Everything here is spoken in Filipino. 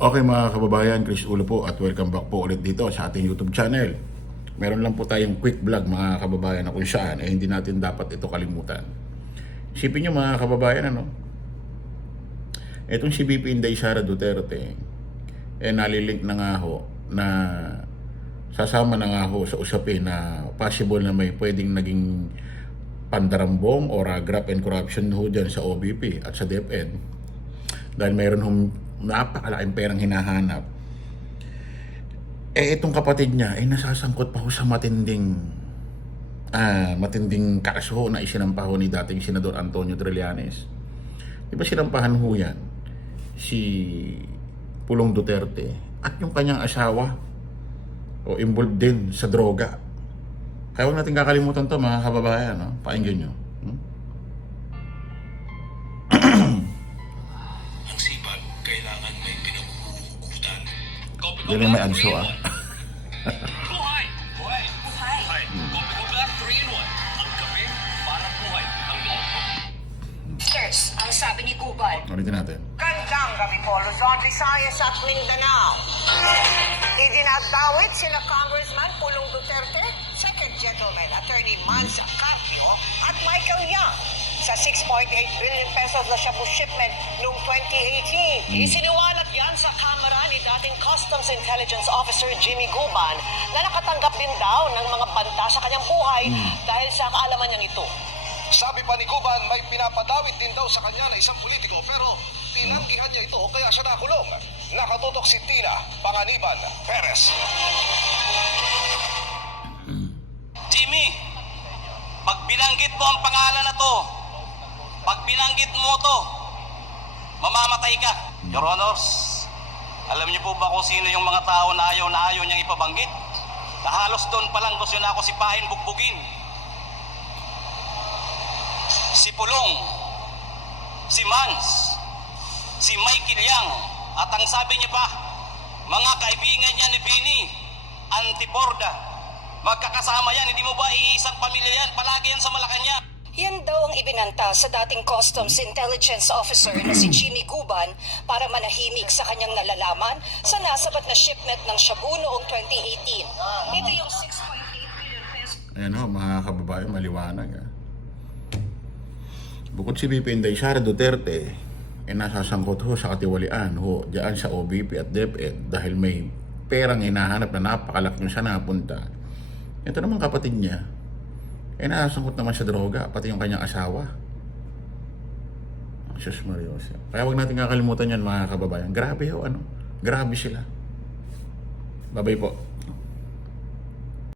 Okay mga kababayan, Chris Ulo po at welcome back po ulit dito sa ating YouTube channel. Meron lang po tayong quick vlog mga kababayan na kung saan hindi natin dapat ito kalimutan. Isipin nyo mga kababayan, etong si VP Inday Sara Duterte nalilink na nga ho na sasama na nga ho sa usapin na possible na may pwedeng naging pandarambong or graft and corruption ho dyan sa OVP at sa DepEd. Dahil mayroon hong napakalaking perang hinahanap. Itong kapatid niya ay nasasangkot pa ho sa matinding kaso na isinampa ho ni dating Senador Antonio Trillanes. Di ba sinampahan ho yan si Pulong Duterte at yung kanyang asawa o involved din sa droga. Kaya huwag natin kakalimutan to mga kababayan. Pakinggan nyo. Yan may adso Buhay! Buhay! Buhay! Kopi ko Black 3-in-1. Ang kape, parang buhay. Ang loob. Sters, ang sabi ni Guban. Ulitin natin. Gandang gabi po, Luzon, Visayas at Mindanao. Idinadawit sina Congressman Pulong Duterte, Second Gentleman Attorney Mansa Carpio at Michael Yang sa 6.8 billion pesos na shabu shipment noong 2018. Isiniwalat yan sa kamera ni dating Customs Intelligence Officer Jimmy Guban na nakatanggap din daw ng mga banta sa kanyang buhay dahil sa kaalaman niyang ito. Sabi pa ni Guban, may pinapadawit din daw sa kanya na isang politiko pero tinanggihan niya ito kaya siya nakulong. Nakatutok si Tina Panganiban Perez. Jimmy, pag binanggit mo ang pangalan na to, pag binanggit mo to, mamamatay ka. Your Honors, alam niyo po ba kung sino yung mga tao na ayaw niyang ipabanggit? Na halos doon pa lang gusto na ako sipahin, bugbugin. Si Pulong, si Mans, si Michael Yang, at ang sabi niya pa, mga kaibigan niya ni Bini, Antiporda, magkakasama yan, hindi mo ba iisang pamilya yan, palagi yan sa Malacanang. Yan daw ang ibinanta sa dating Customs Intelligence Officer na si Jimmy Guban para manahimik sa kanyang nalalaman sa nasabat na shipment ng shabu noong 2018. Ito yung 6.8 billion pesos. Ayan ho, mga kababayan, maliwanag. Bukod si VP Inday Sara Duterte, nasasangkot ho sa katiwalian ho diyan sa OVP at DepEd dahil may perang hinahanap na napakalaking siya napunta. Ito naman kapatid niya, nasasangkot naman sa droga, pati yung kanyang asawa. Sus Marios. Kaya huwag natin kakalimutan yan mga kababayan. Grabe ho, grabe sila. Babay po.